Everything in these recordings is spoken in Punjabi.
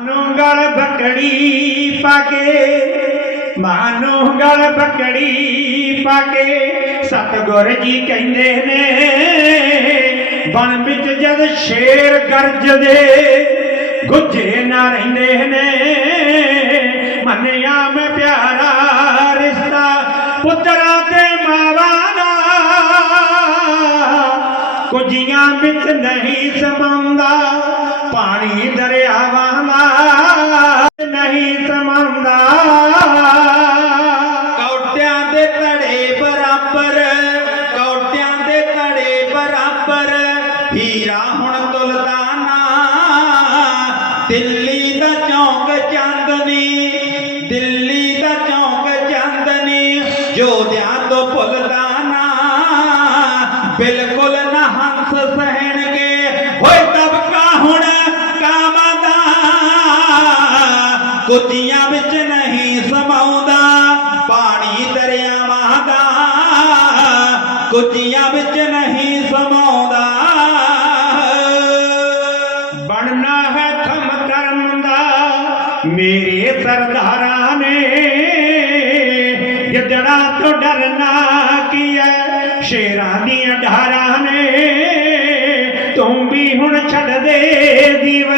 ਮਾਨੋ ਗਲ ਬੱਕੜੀ ਪਾ ਕੇ, ਮਾਨੋ ਗਲ ਬੱਕੜੀ ਪਾ ਕੇ, ਸਤਗੁਰ ਜੀ ਕਹਿੰਦੇ ਨੇ, ਬਣ ਵਿੱਚ ਜਦ ਸ਼ੇਰ ਗਰਜਦੇ ਗੁੱਜੇ ਨਾ ਰਹਿੰਦੇ ਨੇ। ਮੰਨਿਆ ਮੈਂ ਪਿਆਰਾ ਰਿਸ਼ਤਾ ਪੁੱਤਰਾ ਤੇ ਮਾਵਾ ਦਾ, ਕੁਝੀਆਂ ਵਿੱਚ ਨਹੀਂ ਸਮਾਉਂਦਾ। ਪਾਣੀ ਦਰਿਆਵਾਂ ਦਾ ਨਹੀਂ ਸਮਾਉਂਦਾ ਕੌਟਿਆਂ ਦੇ ਧੜੇ ਬਰਾਬਰ, ਕੌਟਿਆਂ ਦੇ ਧੜੇ ਬਰਾਬਰ, ਹੀਰਾ ਹੁਣ ਤੁਲਦਾ ਨਾ। ਦਿੱਲੀ ਦਾ ਚੌਂਕ ਚਾਂਦਨੀ, ਦਿੱਲੀ ਦਾ ਚੌਂਕ ਚਾਂਦਨੀ, ਜੋਧਿਆਂ ਤੋਂ ਭੁੱਲਦਾ ਕੁੱਤੀਆਂ ਵਿੱਚ ਨਹੀਂ ਸਮਾਉਂਦਾ, ਪਾਣੀ ਦਰਿਆਵਾਂ ਦਾ ਕੁੱਤੀਆਂ ਵਿੱਚ ਨਹੀਂ ਸਮਾਉਂਦਾ। ਬਣਨਾ ਹੈ ਥਮ ਕਰਮ ਦਾ, ਮੇਰੇ ਸਰਦਾਰਾਂ ਨੇ। ਗਿੱਦੜਾ ਤੋਂ ਡਰਨਾ ਕੀ ਹੈ ਸ਼ੇਰਾਂ ਦੀਆਂ ਢਾਰਾਂ ਨੇ। ਤੂੰ ਵੀ ਹੁਣ ਛੱਡ ਦੇ ਜੀਵਨ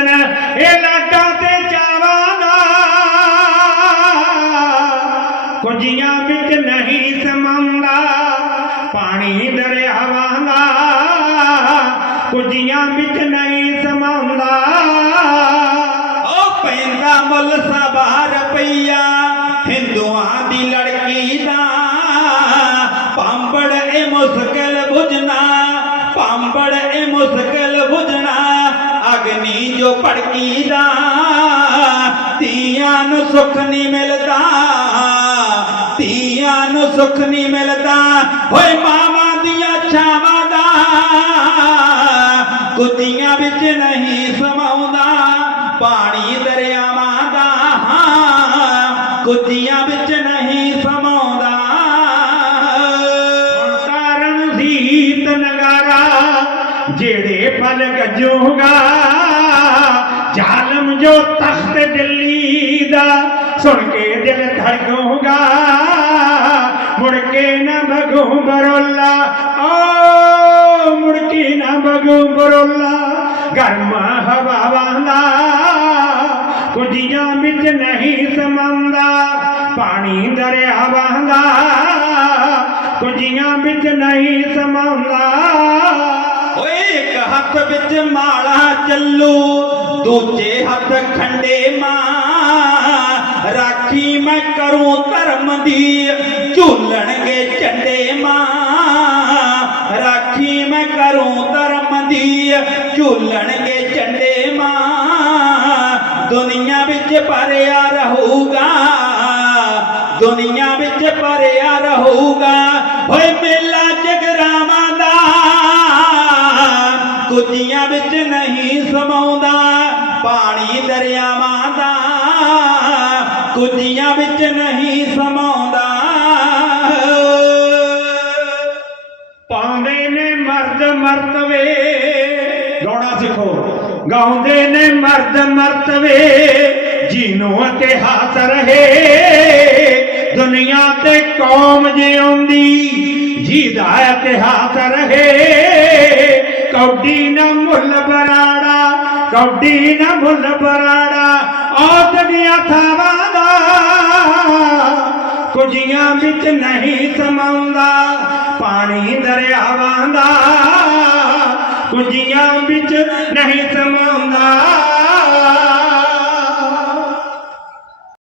ਪਾਣੀ ਦਰਿਆਵਾਂ ਦਾ ਕੁਝੀਆਂ ਵਿੱਚ ਨਹੀਂ ਸਮਾਉਂਦਾ। ਉਹ ਪੈਂਦਾ ਮੁੱਲ ਸਵਾ ਰੁਪਈਆ ਹਿੰਦੂਆਂ ਦੀ ਲੜਕੀ ਦਾ। ਪਾਂਬੜ ਇਹ ਮੁਸ਼ਕਲ ਬੁਝਣਾ ਪਾਂਬੜ ਇਹ ਮੁਸ਼ਕਲ ਬੁਝਣਾ, ਅਗਨੀ ਜੋ ਭੜਕੀ ਦਾ, ਧੀਆਂ ਨੂੰ ਸੁੱਖ ਨਹੀਂ ਮਿਲਦਾ, ਧੀਆਂ ਨੂੰ ਸੁੱਖ ਨਹੀਂ ਮਿਲਦਾ। ਹੋਏ ਮਾਵਾਂ ਕੁੱਤੀਆਂ ਵਿੱਚ ਨਹੀਂ ਸਮਾਉਂਦਾ, ਪਾਣੀ ਦਰਿਆਵਾਂ ਦਾ ਹਾਂ ਕੁੱਤੀਆਂ ਵਿੱਚ ਨਹੀਂ ਸਮਾਉਂਦਾ। ਹੁਣ ਕਾਰਨ ਸੀਤ ਨਗਾਰਾ, ਜਿਹੜੇ ਪਲ ਗੱਜੂਗਾ, ਜ਼ਾਲਮ ਜੋ ਤਖਤ ਦਿੱਲੀ ਦਾ, ਸੁਣ ਕੇ ਦਿਲ ਧੜਕੂਗਾ। ਮੁੜ ਕੇ ਨਾ ਮਗੂ ਬਰੋਲਾ ਓ ਮੁੜ ਕੇ ਨਾ ਮਗੂ ਗਰਮ ਹਵਾਵਾਂ ਦਾ ਕੁਝੀਆਂ ਵਿੱਚ ਨਹੀਂ ਸਮਾਉਂਦਾ ਪਾਣੀ ਦਰਿਆ ਦਾ ਕੁਝੀਆਂ ਵਿੱਚ ਨਹੀਂ ਸਮਾਉਂਦਾ ਓਏ ਇੱਕ ਹੱਥ ਵਿੱਚ ਮਾਲਾ ਚੱਲੂ ਦੂਜੇ ਹੱਥ ਖੰਡੇ ਮਾਂ ਰਾਖੀ ਮੈਂ ਕਰੂੰ ਧਰਮ ਦੀ ਝੂਲਣਗੇ ਝੰਡੇ ਮਾਂ ਝੂਲਣਗੇ ਝੰਡੇ ਮਾਂ। ਦੁਨੀਆ ਵਿੱਚ ਭਰਿਆ ਰਹੂਗਾ। ਦੁਨੀਆ ਵਿੱਚ ਭਰਿਆ ਰਹੂਗਾ। ਓਏ ਮੇਲਾ ਜਗਰਾਵਾਂ ਦਾ। ਕੁੱਤੀਆਂ ਵਿੱਚ ਨਹੀਂ ਸਮਾਉਂਦਾ। ਪਾਣੀ ਦਰਿਆਵਾਂ ਦਾ। ਕੁੱਤੀਆਂ ਵਿੱਚ ਨਹੀਂ ਸਮਾਉਂਦਾ। ਪਾਉਂਦੇ ਨੇ ਮਰਦ ਮਰਤਵੇ। ਗਾਉਣਾ ਗਾਉਂਦੇ ਨੇ ਮਰਦ ਮਰਤਵੇ ਜਿਹਨੂੰ ਇਤਿਹਾਸ ਰਹੇ। ਦੁਨੀਆ ਤੇ ਕੌਮ ਜਿਉਂਦੀ ਜਿਹਦਾ ਇਤਿਹਾਸ ਰਹੇ। ਕੌਡੀ ਨਾ ਮੁੱਲ ਬਰਾੜਾ, ਕੌਡੀ ਨਾ ਮੁੱਲ ਬਰਾੜਾ, ਔਤ ਦੀਆਂ ਥਾਵਾਂ ਦਾ। ਕੁਝੀਆਂ ਵਿੱਚ ਨਹੀਂ ਸਮਾਉਂਦਾ, ਪਾਣੀ ਦਰਿਆਵਾਂ ਦਾ। ਦੂਜੀਆਂ ਵਿੱਚ ਨਹੀਂ ਸਮਾਉਂਦਾ।